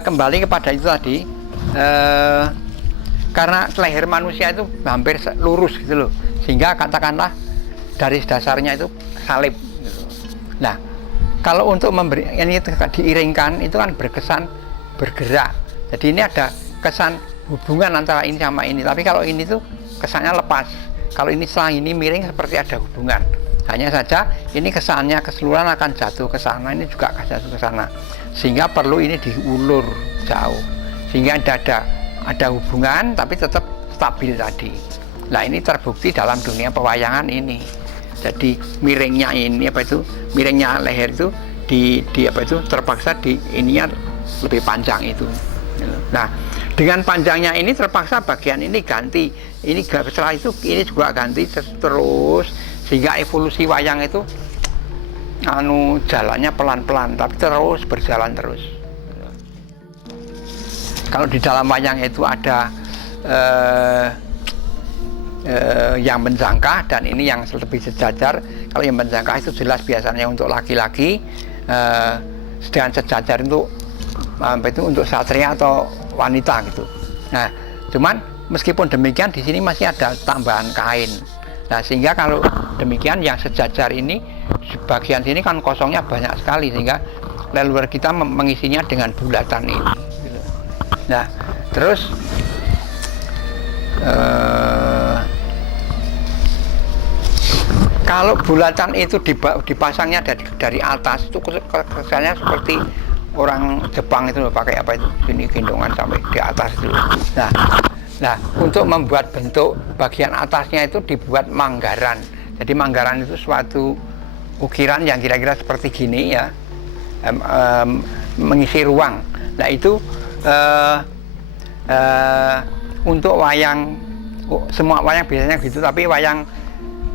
Kembali kepada itu tadi, karena leher manusia itu hampir lurus gitu loh, sehingga katakanlah garis dasarnya itu salib gitu. Nah, kalau untuk memberi ini diiringkan itu kan berkesan bergerak, jadi ini ada kesan hubungan antara ini sama ini. Tapi kalau ini tuh kesannya lepas, kalau ini setelah ini miring seperti ada hubungan. Hanya saja ini kesannya keseluruhan akan jatuh ke sana, ini juga akan jatuh ke sana, sehingga perlu ini diulur jauh, sehingga ada hubungan tapi tetap stabil tadi. Nah, ini terbukti dalam dunia pewayangan ini. Jadi miringnya ini miringnya leher itu di terpaksa di ininya lebih panjang itu. Nah, dengan panjangnya ini terpaksa bagian ini ganti, ini setelah itu ini juga ganti terus, sehingga evolusi wayang itu jalannya pelan-pelan tapi terus berjalan terus. Kalau di dalam wayang itu ada yang menjangka dan ini yang lebih sejajar. Kalau yang menjangka itu jelas biasanya untuk laki-laki, sedangkan sejajar itu untuk satria atau wanita gitu. Nah, cuman meskipun demikian di sini masih ada tambahan kain. Nah, sehingga kalau demikian yang sejajar ini bagian sini kan kosongnya banyak sekali, sehingga leluhur kita mengisinya dengan bulatan ini. Nah, terus kalau bulatan itu dipasangnya dari atas itu kesannya seperti orang Jepang itu pakai apa itu ini gendongan sampai di atas itu. Nah, untuk membuat bentuk bagian atasnya itu dibuat manggaran. Jadi manggaran itu suatu ukiran yang kira-kira seperti gini ya, mengisi ruang. Nah, itu untuk wayang, semua wayang biasanya gitu, tapi wayang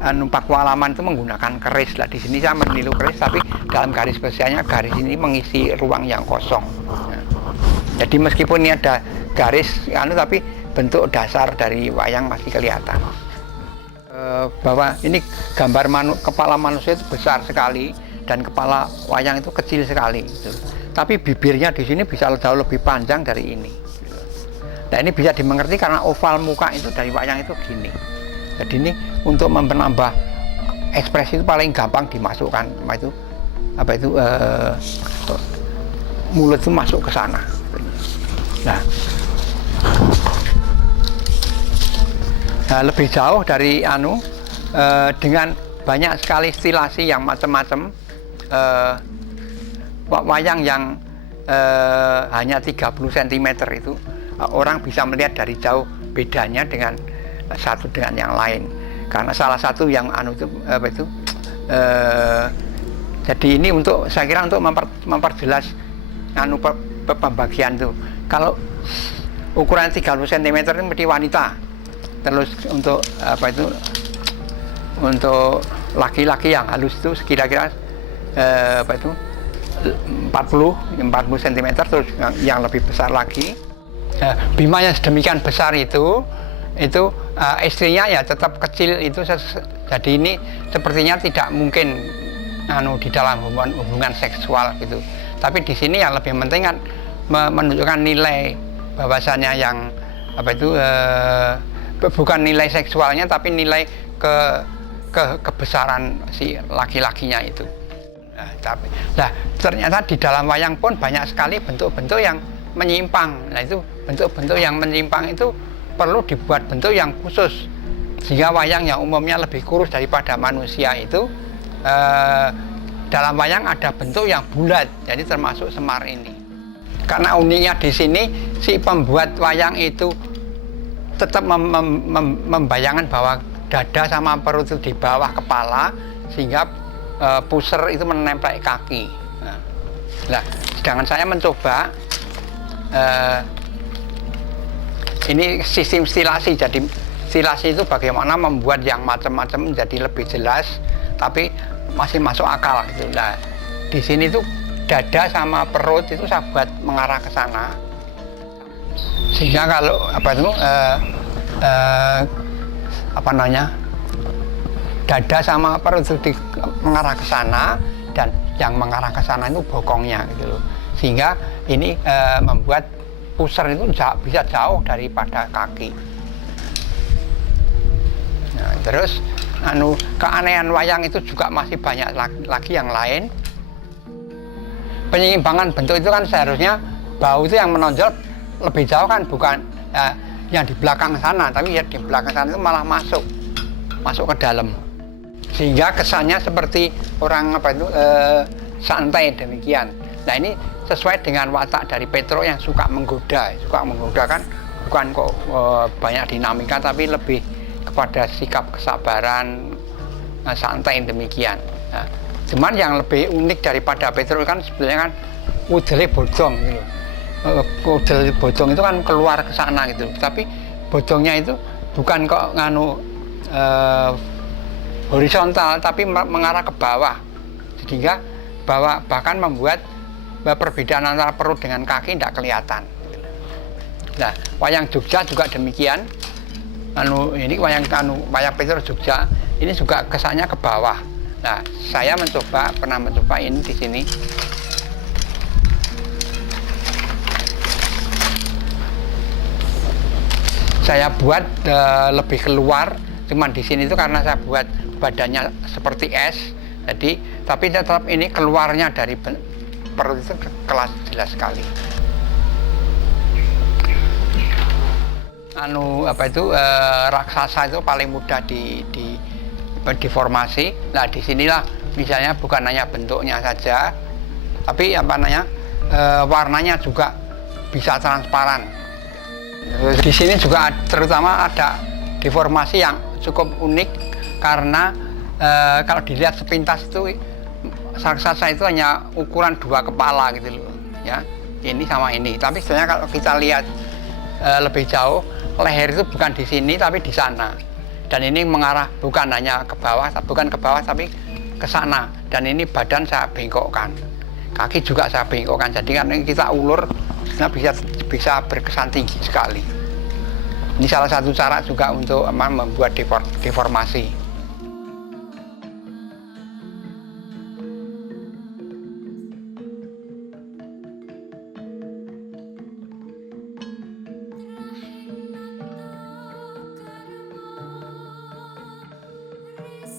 Pakualaman itu menggunakan keris lah. Di sini saya meniru keris, tapi dalam garis besarnya garis ini mengisi ruang yang kosong. Nah, jadi meskipun ini ada garis tapi bentuk dasar dari wayang masih kelihatan. Bahwa ini gambar kepala manusia itu besar sekali dan kepala wayang itu kecil sekali gitu. Tapi bibirnya di sini bisa jauh lebih panjang dari ini. Nah, ini bisa dimengerti karena oval muka itu dari wayang itu gini. Jadi ini untuk menambah ekspresi itu paling gampang dimasukkan mulut itu masuk ke sana. Nah, lebih jauh dari dengan banyak sekali stilasi yang macam-macam, wayang yang hanya 30 cm itu orang bisa melihat dari jauh bedanya dengan satu dengan yang lain, karena salah satu yang jadi ini saya kira untuk memperjelas pembagian itu. Kalau ukuran 30 cm ini menjadi wanita, terus untuk untuk laki-laki yang halus itu kira-kira 40 cm, terus yang lebih besar lagi. Bima yang sedemikian besar itu istrinya ya tetap kecil itu, jadi ini sepertinya tidak mungkin di dalam hubungan seksual gitu. Tapi di sini yang lebih penting kan menunjukkan nilai bahwasanya yang bukan nilai seksualnya tapi nilai kebesaran si laki-lakinya itu. Nah, ternyata di dalam wayang pun banyak sekali bentuk-bentuk yang menyimpang. Nah, itu bentuk-bentuk yang menyimpang itu perlu dibuat bentuk yang khusus, sehingga wayang yang umumnya lebih kurus daripada manusia itu dalam wayang ada bentuk yang bulat, jadi termasuk Semar ini. Karena uniknya di sini si pembuat wayang itu tetap membayangkan bahwa dada sama perut itu di bawah kepala, sehingga puser itu menempel kaki. Nah, sedangkan saya mencoba ini sistem stilasi. Jadi stilasi itu bagaimana membuat yang macam-macam menjadi lebih jelas tapi masih masuk akal gitu. Nah, di sini tuh dada sama perut itu saya buat mengarah ke sana, sehingga kalau dada sama perut itu mengarah ke sana, dan yang mengarah ke sana itu bokongnya gitu loh. Sehingga ini membuat pusar itu bisa jauh daripada kaki. Nah, terus keanehan wayang itu juga masih banyak lagi yang lain. Penyeimbangan bentuk itu kan seharusnya bau itu yang menonjol lebih jauh kan, bukan yang di belakang sana, tapi ya di belakang sana itu malah masuk ke dalam, sehingga kesannya seperti orang santai demikian. Nah, ini sesuai dengan watak dari Petro yang suka menggoda kan, bukan kok banyak dinamika, tapi lebih kepada sikap kesabaran, santai demikian. Nah, cuman yang lebih unik daripada Petro kan sebenarnya kan udele bodong gitu. Udel bodong itu kan keluar ke sana gitu, tapi bodongnya itu bukan kok horizontal, tapi mengarah ke bawah, sehingga bahkan membuat perbedaan antara perut dengan kaki tidak kelihatan. Nah, wayang Jogja juga demikian. Ini wayang Petro Jogja ini juga kesannya ke bawah. Nah, saya pernah mencoba ini di sini. Saya buat lebih keluar, cuman di sini itu karena saya buat badannya seperti es, jadi tapi tetap ini keluarnya dari perut itu kelas jelas sekali. Raksasa itu paling mudah diformasi. Nah, disinilah misalnya bukan hanya bentuknya saja, tapi warnanya juga bisa transparan. Di sini juga terutama ada deformasi yang cukup unik karena kalau dilihat sepintas itu raksasa itu hanya ukuran 2 kepala gitu loh, ya, ini sama ini. Tapi sebenarnya kalau kita lihat lebih jauh, leher itu bukan di sini tapi di sana, dan ini mengarah bukan hanya ke bawah tapi ke sana, dan ini badan saya bengkokkan, kaki juga saya bengkokkan, jadi kan kita ulur bisa berkesan tinggi sekali. Ini salah satu cara juga untuk membuat deformasi.